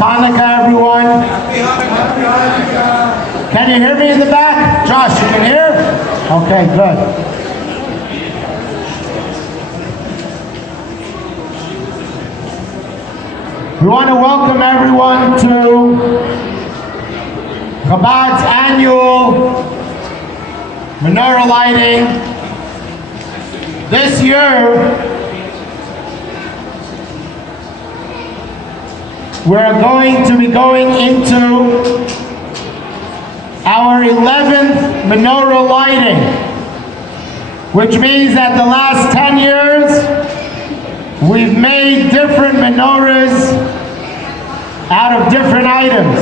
Hanukkah, everyone. Happy Hanukkah. Can you hear me in the back? Josh, you can hear? Okay, good. We want to welcome everyone to Chabad's annual Menorah lighting. This year, we're going to be going into our 11th Menorah lighting, which means that the last 10 years, we've made different menorahs out of different items.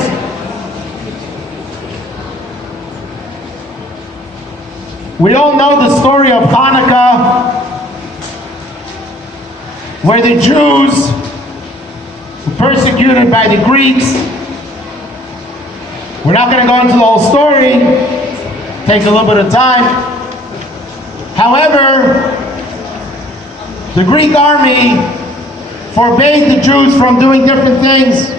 We all know the story of Hanukkah, where the Jews were persecuted by the Greeks. We're not going to go into the whole story. It takes a little bit of time. However, the Greek army forbade the Jews from doing different things,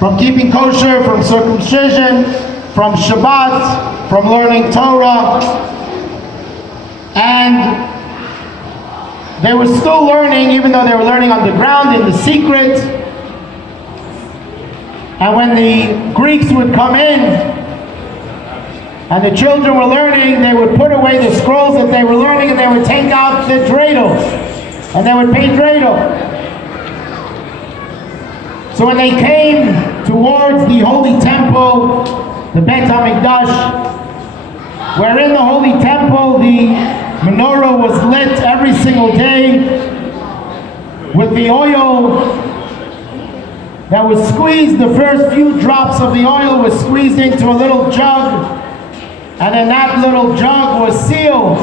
from keeping kosher, from circumcision, from Shabbat, from learning Torah. And they were still learning, even though they were learning underground in the secret. And when the Greeks would come in and the children were learning, they would put away the scrolls that they were learning and they would take out the dreidels and they would paint dreidel. So when they came towards the Holy Temple, the Bet HaMikdash, where in the Holy Temple the menorah was lit every single day with the oil that was squeezed. The first few drops of the oil was squeezed into a little jug, and then that little jug was sealed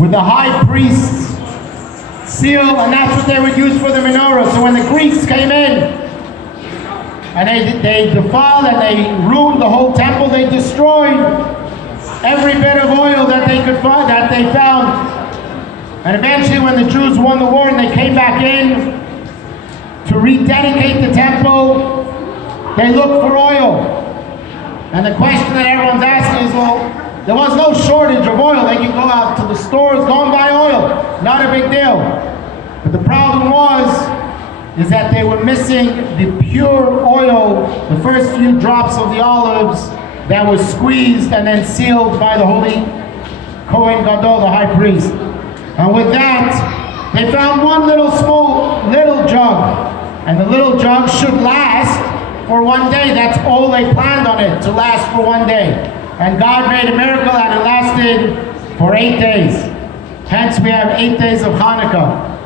with the high priest's seal, and that's what they would use for the menorah. So when the Greeks came in and they defiled and they ruined the whole temple, they destroyed every bit of oil that they could find, that they found. And eventually when the Jews won the war and they came back in to rededicate the temple, they looked for oil. And the question that everyone's asking is, well, there was no shortage of oil. They could go out to the stores, go and buy oil. Not a big deal. But the problem is that they were missing the pure oil, the first few drops of the olives that was squeezed and then sealed by the holy Kohen Gadol, the high priest. And with that, they found one little jug. And the little jug should last for one day. That's all they planned on it, to last for one day. And God made a miracle and it lasted for 8 days. Hence we have 8 days of Hanukkah.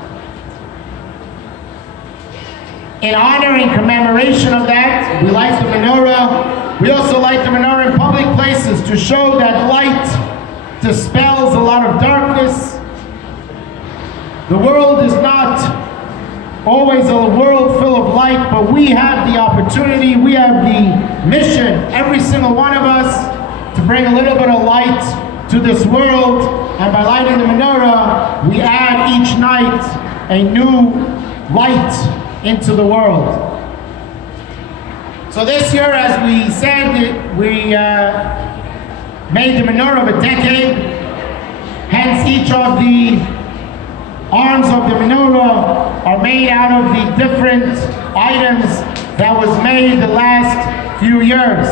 In honor and commemoration of that, we light the menorah. We also light the menorah in public places to show that light dispels a lot of darkness. The world is not always a world full of light, but we have the opportunity, we have the mission, every single one of us, to bring a little bit of light to this world. And by lighting the menorah, we add each night a new light into the world. So this year, as we said, we made the menorah of a decade. Hence, each of the arms of the menorah are made out of the different items that was made the last few years.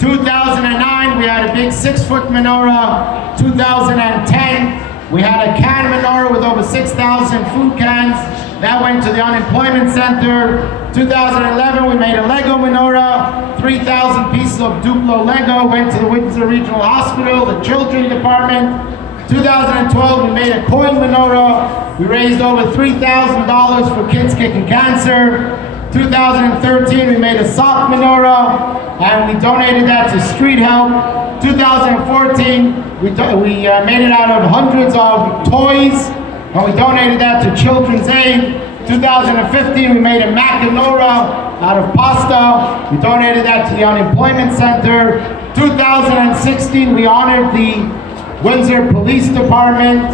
2009, we had a big 6-foot menorah. 2010, we had a can menorah with over 6,000 food cans. That went to the unemployment center. 2011, we made a Lego menorah. 3,000 pieces of Duplo Lego went to the Windsor Regional Hospital, the children's department. 2012, we made a coin menorah. We raised over $3,000 for kids kicking cancer. 2013, we made a sock menorah, and we donated that to Street Help. 2014, we made it out of hundreds of toys, and we donated that to Children's Aid. 2015, we made a menorah out of pasta. We donated that to the unemployment center. 2016, we honored the Windsor Police Department.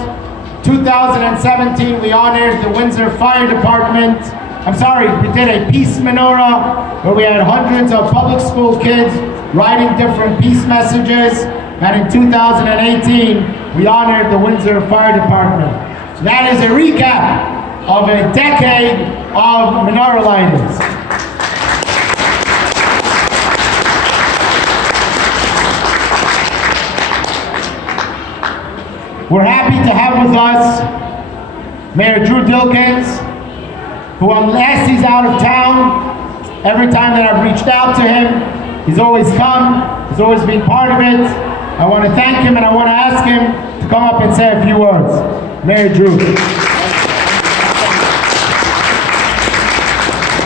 2017, we honored the Windsor Fire Department. we did a peace menorah where we had hundreds of public school kids writing different peace messages. And in 2018, we honored the Windsor Fire Department. So that is a recap of a decade of menorah lightings. We're happy to have with us Mayor Drew Dilkins, who unless he's out of town, every time that I've reached out to him, he's always come, he's always been part of it. I want to thank him and I want to ask him to come up and say a few words. Mayor Drew.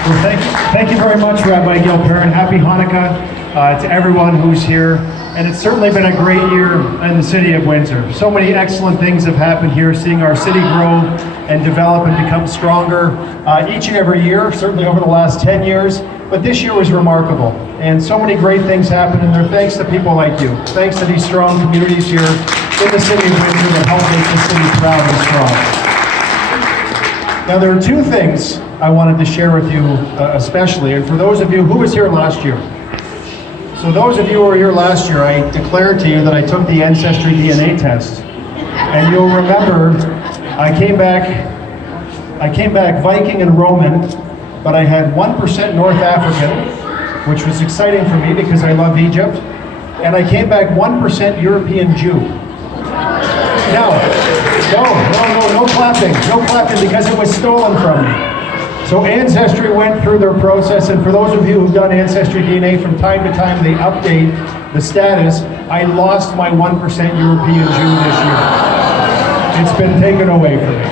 Well, thank you very much, Rabbi Gilper, and happy Hanukkah to everyone who's here. And it's certainly been a great year in the city of Windsor. So many excellent things have happened here, seeing our city grow and develop and become stronger each and every year, certainly over the last 10 years. But this year was remarkable. And so many great things happened, and they're thanks to people like you. Thanks to these strong communities here in the city of Windsor that help make the city proud and strong. Now, there are two things I wanted to share with you especially, and for those of you who was here last year. So those of you who were here last year, I declared to you that I took the Ancestry DNA test. And you'll remember, I came back Viking and Roman, but I had 1% North African, which was exciting for me because I love Egypt. And I came back 1% European Jew. No clapping, because it was stolen from me. So Ancestry went through their process, and for those of you who've done Ancestry DNA, from time to time they update the status. I lost my 1% European Jew this year. It's been taken away from me.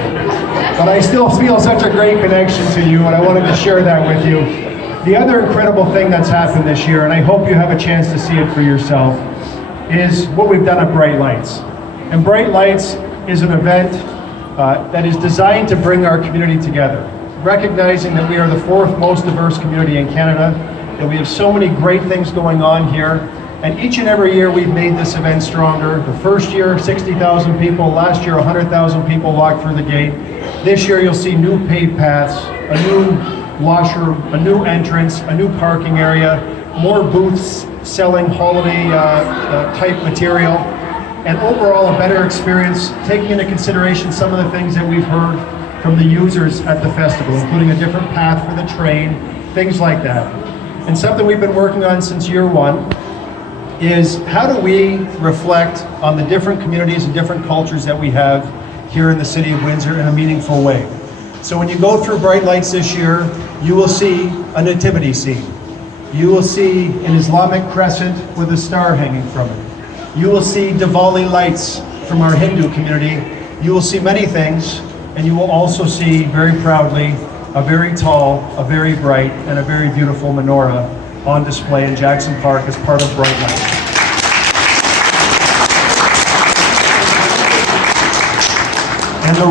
But I still feel such a great connection to you, and I wanted to share that with you. The other incredible thing that's happened this year, and I hope you have a chance to see it for yourself, is what we've done at Bright Lights. And Bright Lights is an event that is designed to bring our community together, recognizing that we are the fourth most diverse community in Canada, that we have so many great things going on here, and each and every year we've made this event stronger. The first year, 60,000 people. Last year, 100,000 people walked through the gate. This year, you'll see new paved paths, a new washroom, a new entrance, a new parking area, more booths selling holiday type material, and overall a better experience, taking into consideration some of the things that we've heard from the users at the festival, including a different path for the train, things like that. And something we've been working on since year one is how do we reflect on the different communities and different cultures that we have here in the city of Windsor in a meaningful way. So when you go through Bright Lights this year, you will see a nativity scene. You will see an Islamic crescent with a star hanging from it. You will see Diwali lights from our Hindu community. You will see many things, and you will also see, very proudly, a very tall, a very bright, and a very beautiful menorah on display in Jackson Park as part of Bright Lights. And the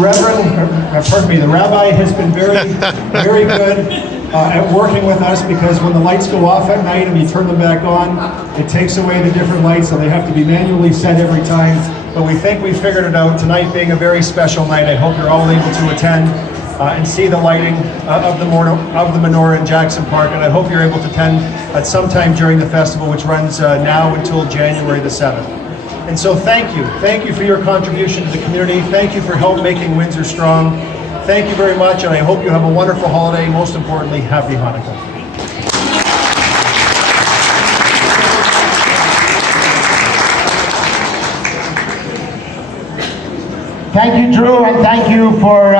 rabbi has been very good at working with us, because when the lights go off at night and you turn them back on, it takes away the different lights, so they have to be manually set every time. But we think we figured it out. Tonight being a very special night, I hope you're all able to attend and see the lighting of the menorah in Jackson Park, and I hope you're able to attend at some time during the festival, which runs now until January the 7th. And so thank you for your contribution to the community. Thank you for help making Windsor strong. Thank you very much, and I hope you have a wonderful holiday. Most importantly, happy Hanukkah. Thank you, Drew, and thank you for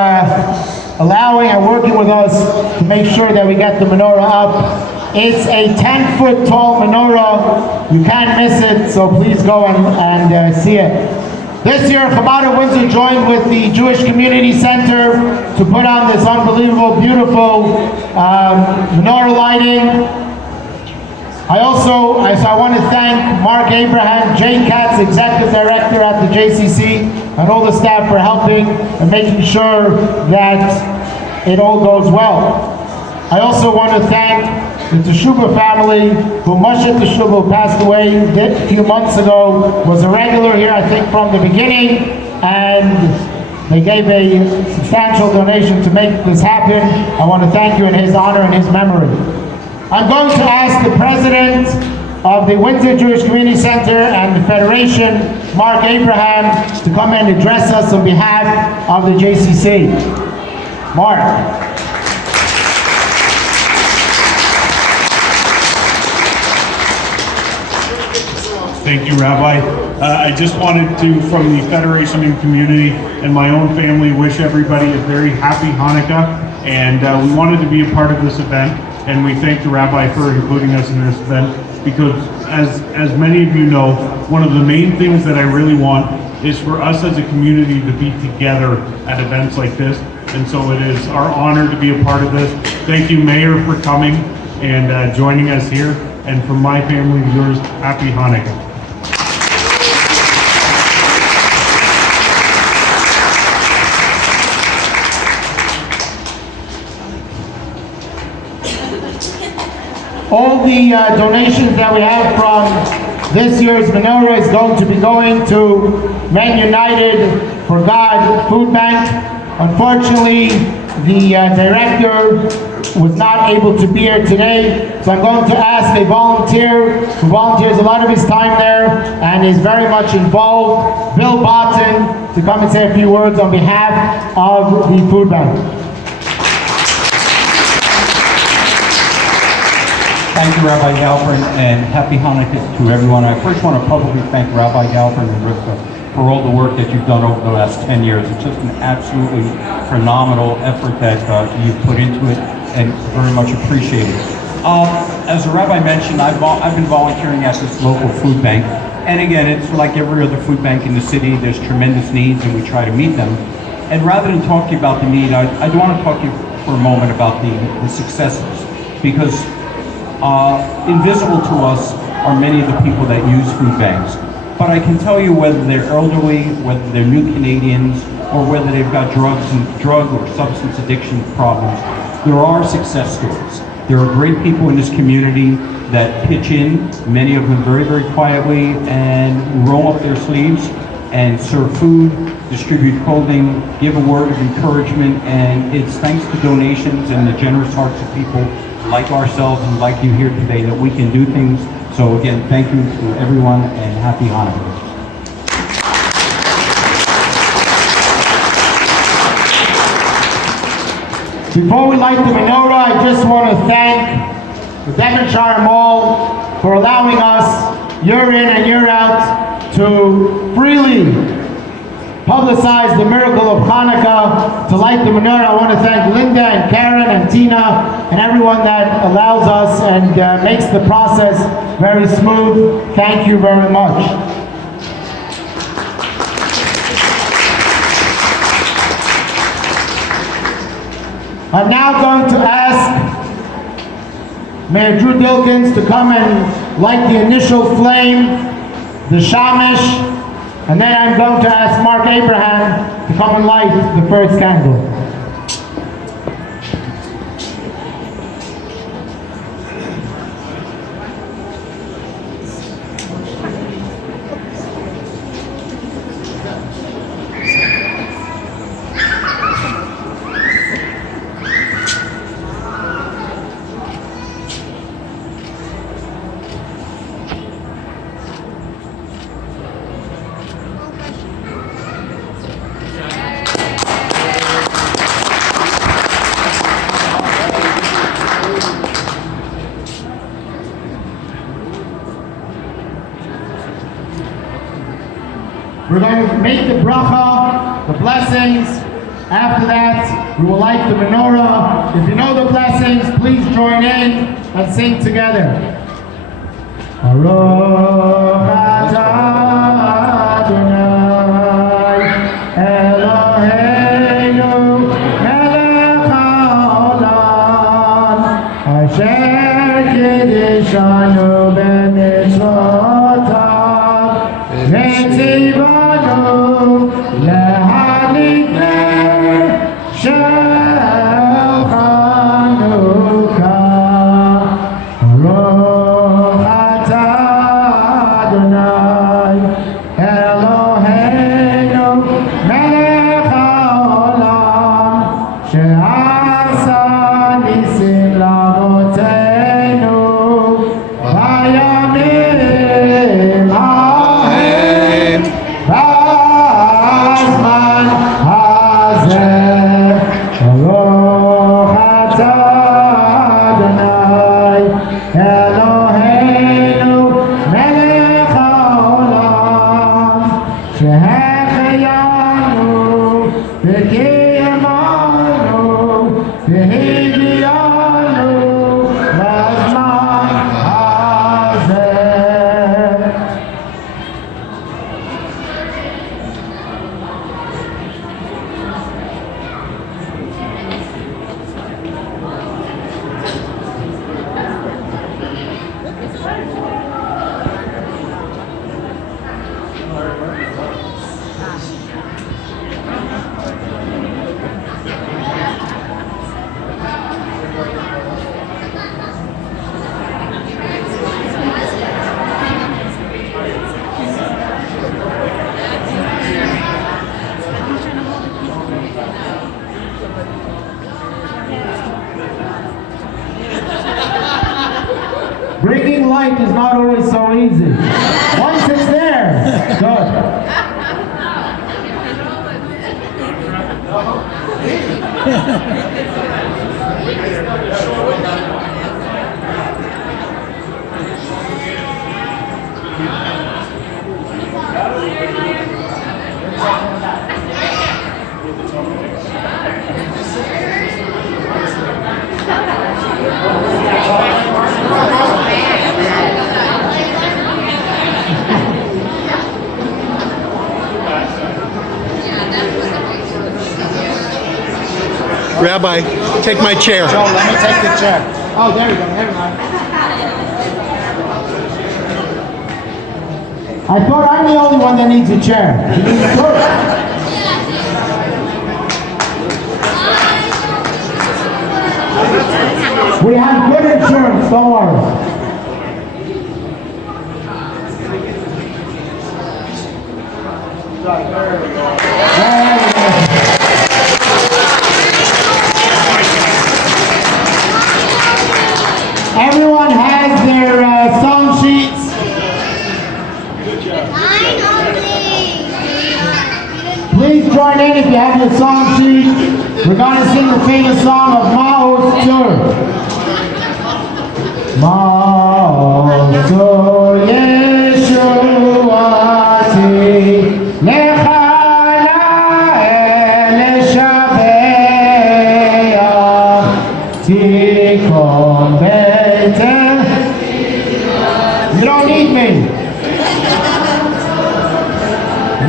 allowing and working with us to make sure that we get the menorah up. It's a 10-foot tall menorah. You can't miss it, so please go and see it. This year, Chabad of Windsor joined with the Jewish Community Centre to put on this unbelievable, beautiful menorah lighting. I want to thank Mark Abraham, Jane Katz, Executive Director at the JCC, and all the staff for helping and making sure that it all goes well. I also want to thank the Teshuba family, who Moshe Teshuba, who passed away a few months ago, was a regular here, I think, from the beginning, and They gave a substantial donation to make this happen. I want to thank you in his honor and his memory. I'm going to ask the president of the Windsor Jewish Community Centre and the Federation, Mark Abraham, to come and address us on behalf of the JCC. Mark. Thank you, Rabbi. I just wanted to, from the Federation and community and my own family, wish everybody a very happy Hanukkah. And we wanted to be a part of this event, and we thank the Rabbi for including us in this event, because as many of you know, one of the main things that I really want is for us as a community to be together at events like this. And so it is our honor to be a part of this. Thank you, Mayor, for coming and joining us here. And from my family and yours, happy Hanukkah. All the donations that we have from this year's Menorah is going to be going to Men United for God Food Bank. Unfortunately, the director was not able to be here today, so I'm going to ask a volunteer who volunteers a lot of his time there and is very much involved, Bill Barton, to come and say a few words on behalf of the food bank. Thank you, Rabbi Galperin, and happy Hanukkah to everyone. I first want to publicly thank Rabbi Galperin and Rivka for all the work that you've done over the last 10 years. It's just an absolutely phenomenal effort that you've put into it, and very much appreciated. As the Rabbi mentioned, I've been volunteering at this local food bank, and again, it's like every other food bank in the city. There's tremendous needs, and we try to meet them. And rather than talk to you about the need, I do want to talk to you for a moment about the successes, because invisible to us are many of the people that use food banks. But I can tell you, whether they're elderly, whether they're new Canadians, or whether they've got drug or substance addiction problems, there are success stories. There are great people in this community that pitch in, many of them very, very quietly, and roll up their sleeves and serve food, distribute clothing, give a word of encouragement, and it's thanks to donations and the generous hearts of people like ourselves and like you here today that we can do things. So again, thank you to everyone and happy Hanukkah. Before we light the menorah, I just want to thank the Devonshire Mall for allowing us year in and year out to freely publicize the miracle of Hanukkah, to light the menorah. I want to thank Linda and Karen and Tina and everyone that allows us and makes the process very smooth. Thank you very much. I'm now going to ask Mayor Drew Dilkins to come and light the initial flame, the shamash, and then I'm going to ask Mark Abraham to come and light the first candle. We're going to make the bracha, the blessings. After that, we will light the menorah. If you know the blessings, please join in and sing together. Baruch atah Adonai Eloheinu melech haolam asher kiddushanu b'mitzvotav v'tzivanu להדליק נר של חנוכה. ברוך אתה אדוני אלוהינו מלך right is not always so easy. Once it's there, good. Rabbi, take my chair. Joe, let me take the chair. Oh, there you go. Never mind. I thought I'm the only one that needs a chair. You need a chair. We have good insurance, don't worry. Everyone has their song sheets. Please join in if you have your song sheet. We're going to sing the famous song of Ma'os Tur. Ma'os Yeshuati Lechana Elishabeah Tikom Betel. You don't need me.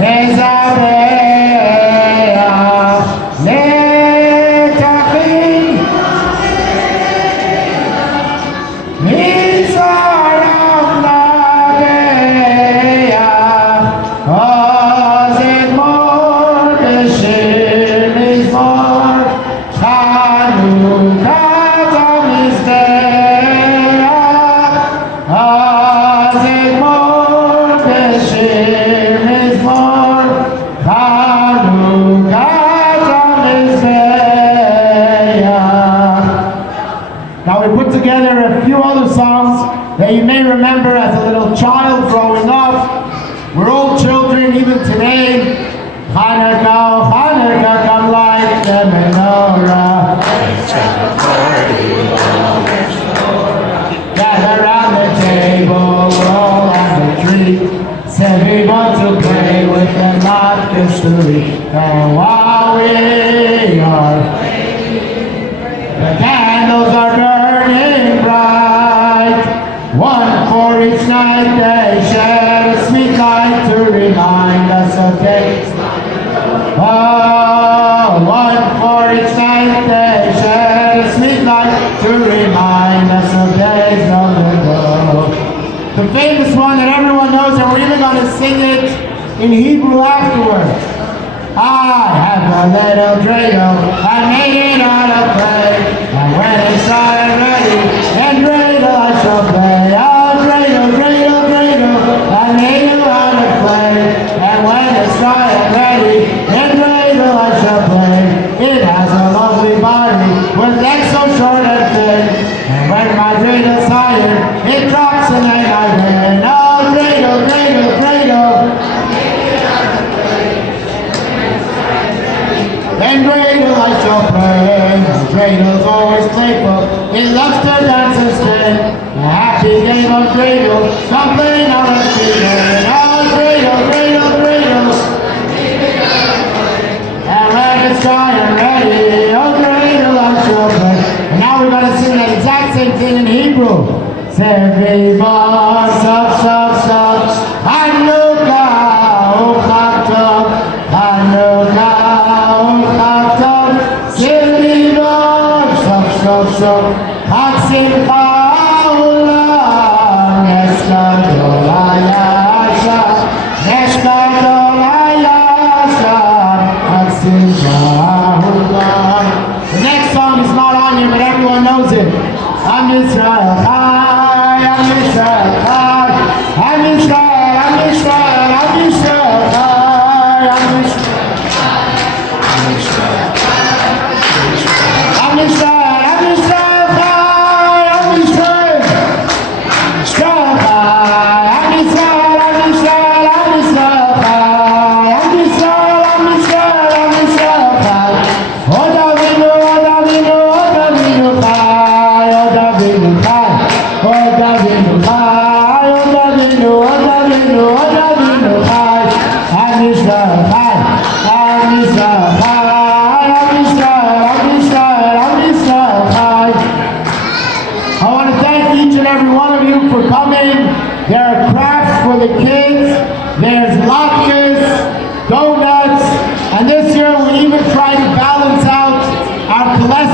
Nezabeah Netachim Mitzarach Nabeah Ozet Mor B'Shir Mizmor Chanukah Mizbeah Ozet Mor B'Shir Mizmor Chanukah Mizbeah. Now we put together a few other songs that you may remember as a little child growing up. We're all children even today. Hanukkah, Hanukkah, come light the menorah. Gather round the table, roll on the tree. Say we want to play with the life history. And while we are the candles are burning bright, one for each night they shed a sweet light to remind us of days. Oh, one for each night they shed a sweet light to remind us of days long ago. The famous one that everyone knows, and we're even going to sing it in Hebrew afterwards. I have a little dreidel, I made it out of clay, and when it's dry and ready, and dreidel I shall play. Oh, dreidel, dreidel, dreidel, I made it out of clay, and when it's dry and ready, and dreidel I shall play. It has a lovely body, with legs so short and thin, and when my dreidel tired, it drops and then I win. Oh, dreidel, dreidel, dreidel. And dreidel I shall play. Dreidel always playful. It loves to dance. coming. There are crafts for the kids. There's latkes, donuts, and this year we even try to balance out our cholesterol